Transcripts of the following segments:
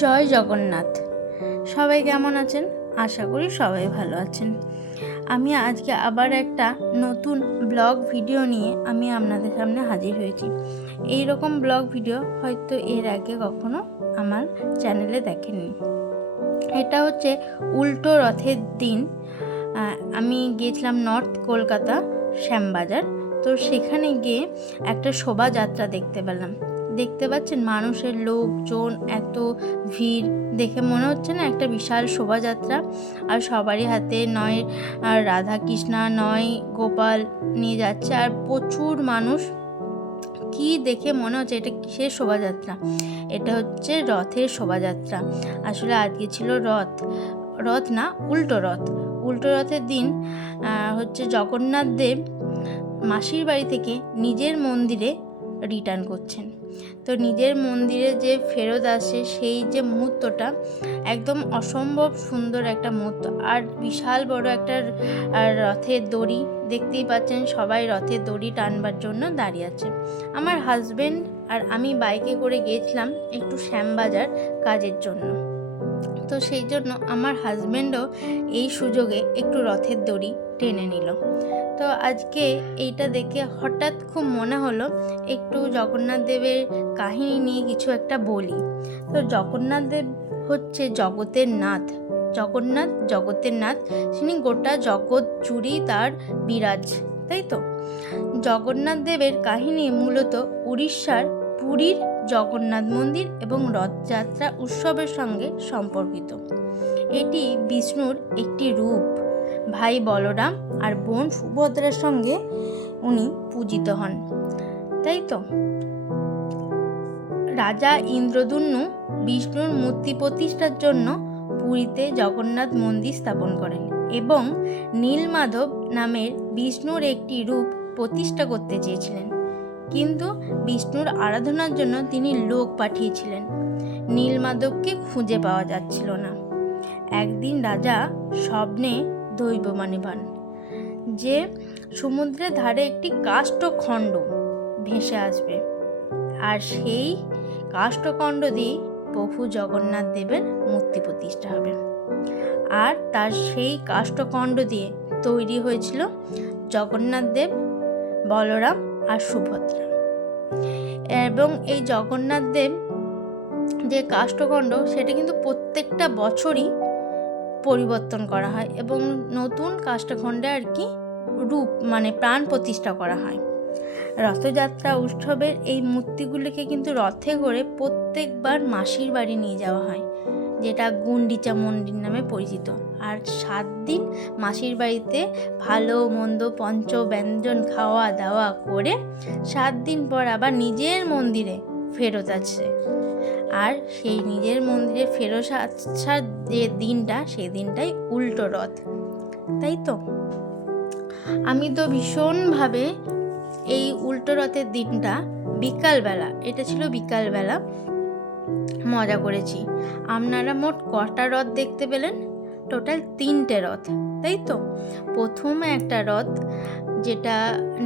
জয় জগন্নাথ। সবাই কেমন আছেন? আশা করি সবাই ভালো আছেন। আমি আজকে আবার একটা নতুন ব্লগ ভিডিও নিয়ে আমি আপনাদের সামনে হাজির হয়েছি। এই রকম ব্লগ ভিডিও হয়তো এর আগে কখনো আমার চ্যানেলে দেখেননি। এটা হচ্ছে উল্টো রথের দিন আমি গিয়েছিলাম নর্থ কলকাতা শ্যামবাজার। তো সেখানে গিয়ে একটা শোভাযাত্রা দেখতে পাচ্ছেন মানুষের লোকজন, এত ভিড় দেখে মনে হচ্ছে না একটা বিশাল শোভাযাত্রা। আর সবারই হাতে নয় রাধা কৃষ্ণা নয় গোপাল নিয়ে যাচ্ছে, আর প্রচুর মানুষ। কি দেখে মনে হচ্ছে এটা কিসের শোভাযাত্রা? এটা হচ্ছে রথের শোভাযাত্রা। আসলে আজকে ছিল রথ না, উল্টো রথের দিন হচ্ছে জগন্নাথ দেব মাসির বাড়ি থেকে নিজের মন্দিরে রিটার্ন করছেন। তো নিজের মন্দিরে যে ফেরত আসে সেই যে মুহূর্তটা একদম অসম্ভব সুন্দর একটা মুহূর্ত। আর বিশাল বড় একটা রথের দড়ি দেখতেই পাচ্ছেন, সবাই রথের দড়ি টানবার জন্য দাঁড়িয়ে আছে। আমার হাজবেন্ড আর আমি বাইকে করে গিয়েছিলাম একটু শ্যামবাজার কাজের জন্য। তো সেই জন্য আমার হাজবেন্ডও এই সুযোগে একটু রথের দড়ি টেনে নিল। তো আজকে এইটা দেখে হঠাৎ খুব মনে হলো একটু জগন্নাথ দেবের কাহিনী নিয়ে কিছু একটা বলি। তো জগন্নাথ দেব হচ্ছে জগতের নাথ। জগতের নাথ, তিনি গোটা জগৎ জুড়েই তার বিরাজ, তাই তো। জগন্নাথ দেবের কাহিনী মূলত উড়িষ্যার পুরীর জগন্নাথ মন্দির এবং রথযাত্রা উৎসবের সঙ্গে সম্পর্কিত। এটি বিষ্ণুর একটি রূপ। ভাই বলরাম আর বোন সুভদ্রার সঙ্গে উনি পূজিত হন, তাই তো। রাজা ইন্দ্রদুম্নু বিষ্ণুর মূর্তি প্রতিষ্ঠার জন্য পুরীতে জগন্নাথ মন্দির স্থাপন করেন এবং নীলমাধব নামের বিষ্ণুর একটি রূপ প্রতিষ্ঠা করতে চেয়েছিলেন, কিন্তু বিষ্ণুর আরাধনার জন্য তিনি লোক পাঠিয়েছিলেন। নীলমাধবকে খুঁজে পাওয়া যাচ্ছিল না। একদিন রাজা স্বপ্নে দৈববাণী পান যে সমুদ্রের ধারে একটি কাষ্ঠখণ্ড ভেসে আসবে, আর সেই কাষ্ঠখণ্ড দিয়ে প্রভু জগন্নাথ দেবের মূর্তি প্রতিষ্ঠা হবে। আর তার সেই কাষ্ঠখণ্ড দিয়ে তৈরি হয়েছিল জগন্নাথ দেব, বলরাম আর সুভদ্রা। এবং এই জগন্নাথ দেব যে কাষ্ঠখণ্ড সেটা কিন্তু প্রত্যেকটা বছরই পরিবর্তন করা হয় এবং নতুন কাষ্ঠখণ্ডে আর কি রূপ প্রাণ প্রতিষ্ঠা করা হয়। রথযাত্রা উৎসবের এই মূর্তিগুলিকে কিন্তু রথে করে প্রত্যেকবার মাসির বাড়ি নিয়ে যাওয়া হয়, যেটা গুন্ডিচা মন্দির নামে পরিচিত। আর 7 দিন মাসির বাড়িতে ভালো মন্দ পঞ্চ ব্যঞ্জন খাওয়া দাওয়া করে 7 দিন পর আবার নিজের মন্দিরে ফেরত আসে। আর সেই নিজের মন্দিরে ফেরত আসার যে দিনটা, সেই দিনটাই উল্টো রথ, তাই তো। আমি তো ভীষণভাবে এই উল্টো রথের দিনটা এটা ছিল বিকালবেলা মজা করেছি। আপনারা মোট কটা রথ দেখতে পেলেন? টোটাল 3টে রথ, তাই তো। প্রথমে একটা রথ যেটা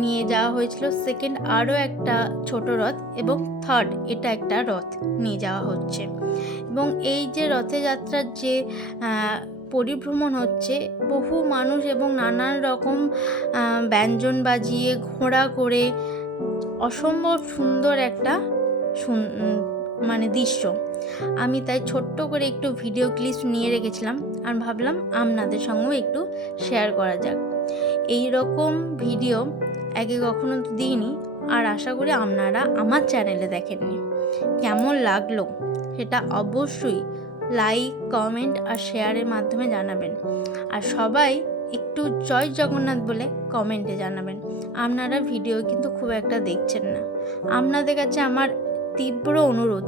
নিয়ে যাওয়া হয়েছিল, সেকেন্ড আরও একটা ছোট রথ, এবং থার্ড এটা একটা রথ নিয়ে যাওয়া হচ্ছে। এবং এই যে রথযাত্রার যে পরিভ্রমণ হচ্ছে, বহু মানুষ এবং নানান রকম ব্যঞ্জন বাজিয়ে ঘোড়া করে অসম্ভব সুন্দর একটা দৃশ্য। আমি তাই ছোট্ট করে একটু ভিডিও ক্লিপ নিয়ে রেখেছিলাম আর ভাবলাম আপনাদের সঙ্গেও একটু শেয়ার করা যাক। এই রকম ভিডিও আগে কখনো তো দিইনি, আর আশা করি আপনারা আমার চ্যানেলে দেখেননি। কেমন লাগলো সেটা অবশ্যই লাইক, কমেন্ট আর শেয়ারের মাধ্যমে জানাবেন। আর সবাই একটু জয় জগন্নাথ বলে কমেন্টে জানাবেন। আপনারা ভিডিও কিন্তু খুব একটা দেখছেন না। আপনাদের কাছে আমার তীব্র অনুরোধ,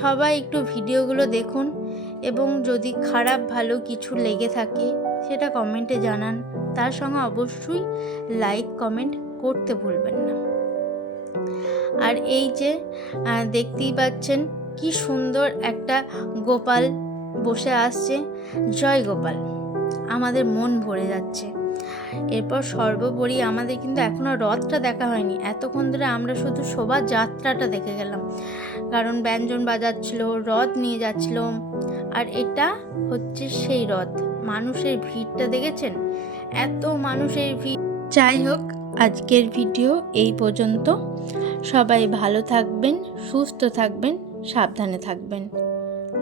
সবাই একটু ভিডিওগুলো দেখুন এবং যদি খারাপ ভালো কিছু লেগে থাকে সেটা কমেন্টে জানান। তার সঙ্গে অবশ্যই লাইক কমেন্ট করতে ভুলবেন না। আর এই যে দেখতেই পাচ্ছেন কি সুন্দর একটা গোপাল বসে আসছে, জয় গোপাল, আমাদের মন ভরে যাচ্ছে। এরপর সর্বোপরি আমাদের কিন্তু এখনও রথটা দেখা হয়নি। এতক্ষণ ধরে আমরা শুধু শোভাযাত্রাটা দেখে গেলাম। কারণ ব্যঞ্জন বাজাচ্ছিল, রথ নিয়ে যাচ্ছিল। আর এটা হচ্ছে সেই রথ। মানুষের ভিড়টা দেখেছেন, এত মানুষের ভিড়। যাই হোক, আজকের ভিডিও এই পর্যন্ত। সবাই ভালো থাকবেন, সুস্থ থাকবেন, সাবধানে থাকবেন।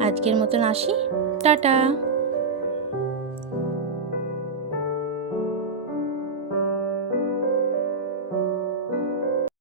আজকের মতন আসি, টাটা।